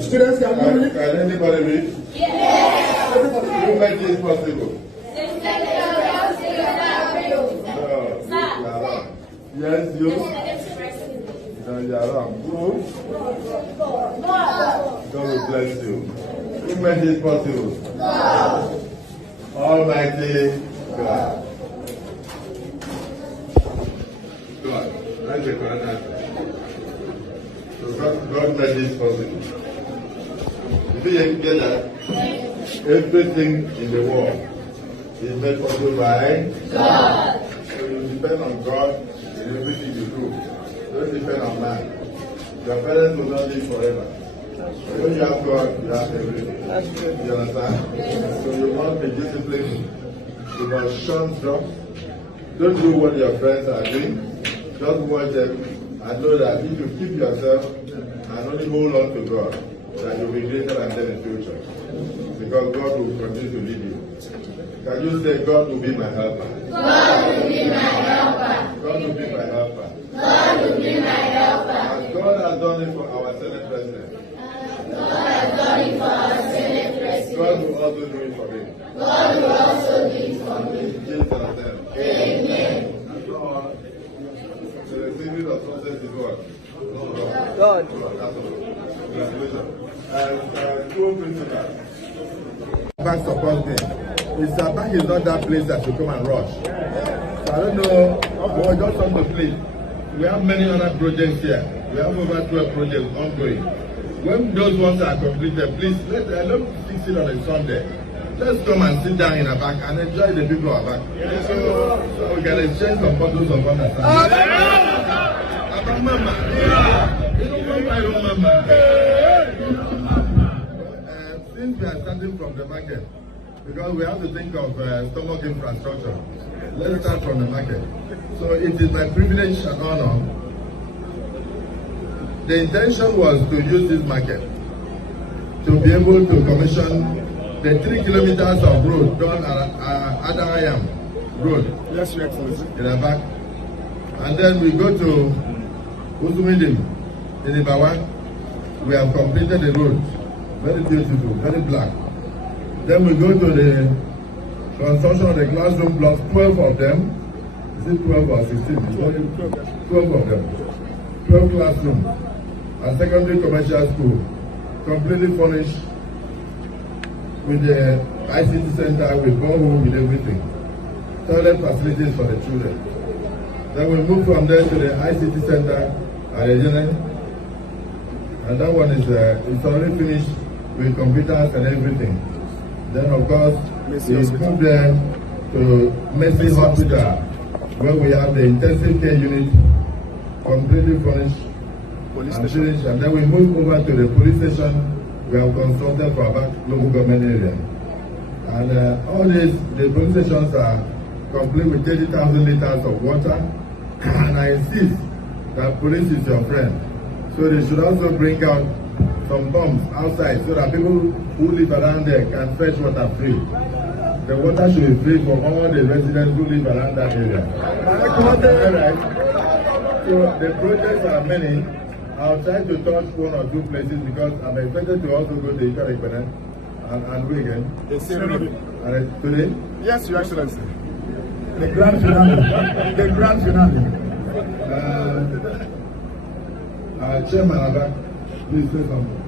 Students, can anybody read? Yes. Who made this possible? Yes, you. God will bless you. Who made this possible? Almighty God. God. That's the correct answer. So God made this possible. You get that? Everything in the world is made possible by God. So you depend on God in everything you do. Don't depend on man. Your parents will not live forever. When you have God, you have everything. You understand? So you must be disciplined. You must shun drugs. Don't do what your friends are doing. Just watch them and know that if you keep yourself and only hold on to God, that you'll be greater than them in the future. Because God will continue to lead you. Can you say, God will be my helper? God will be my helper. God will be my helper. God will be my helper. And God has done it for our Senate President. God has done it for our Senate President. God will also do it for him. God will also do it for me. In Jesus' name. Amen. And so, the secret of success is what? God. Congratulations. School principal. Bank support me. It's bank is not that place that should come and rush. So I don't know. I just want to please. We have many other projects here. We have over 12 projects ongoing. When those ones are completed, please don't fix it on a Sunday. Let's come and sit down in a bank and enjoy the people of our bank. So we can exchange some photos of understanding. Mama. You don't want my own mama. Since we are starting from the market, because we have to think of stomach infrastructure, let's start from the market. So it is my privilege and honor. The intention was to use this market to be able to commission the 3 kilometers of road done at Adayam Road. Yes, Your Excellency. In the back. And then we go to Uzumidim in Ibawan. We have completed the road. Very beautiful, very black. Then we go to the construction of the classroom blocks, 12 of them. Is it 12 or 16? 12 of them. 12 classrooms. And secondary commercial school. Completely furnished with the ICT center, with borehole, with everything. Toilet facilities for the children. Then we move from there to the ICT center at Ejene. And that one is it's already finished with computers and everything. Then of course, we move there to Mercy Hospital, where we have the intensive care unit completely furnished and finished. And then we move over to the police station. We have consulted for our local government area. And all these, the police stations are complete with 30,000 liters of water. And I insist that police is your friend. So they should also bring out some pumps outside so that people who live around there can fetch water free. The water should be free for all the residents who live around that area. Right? So the projects are many. I'll try to touch 1 or 2 places because I'm expected to also go to Ignatius and Wigan. Today? Yes, Your Excellency. The grand finale. The grand finale. Chairman, please say something.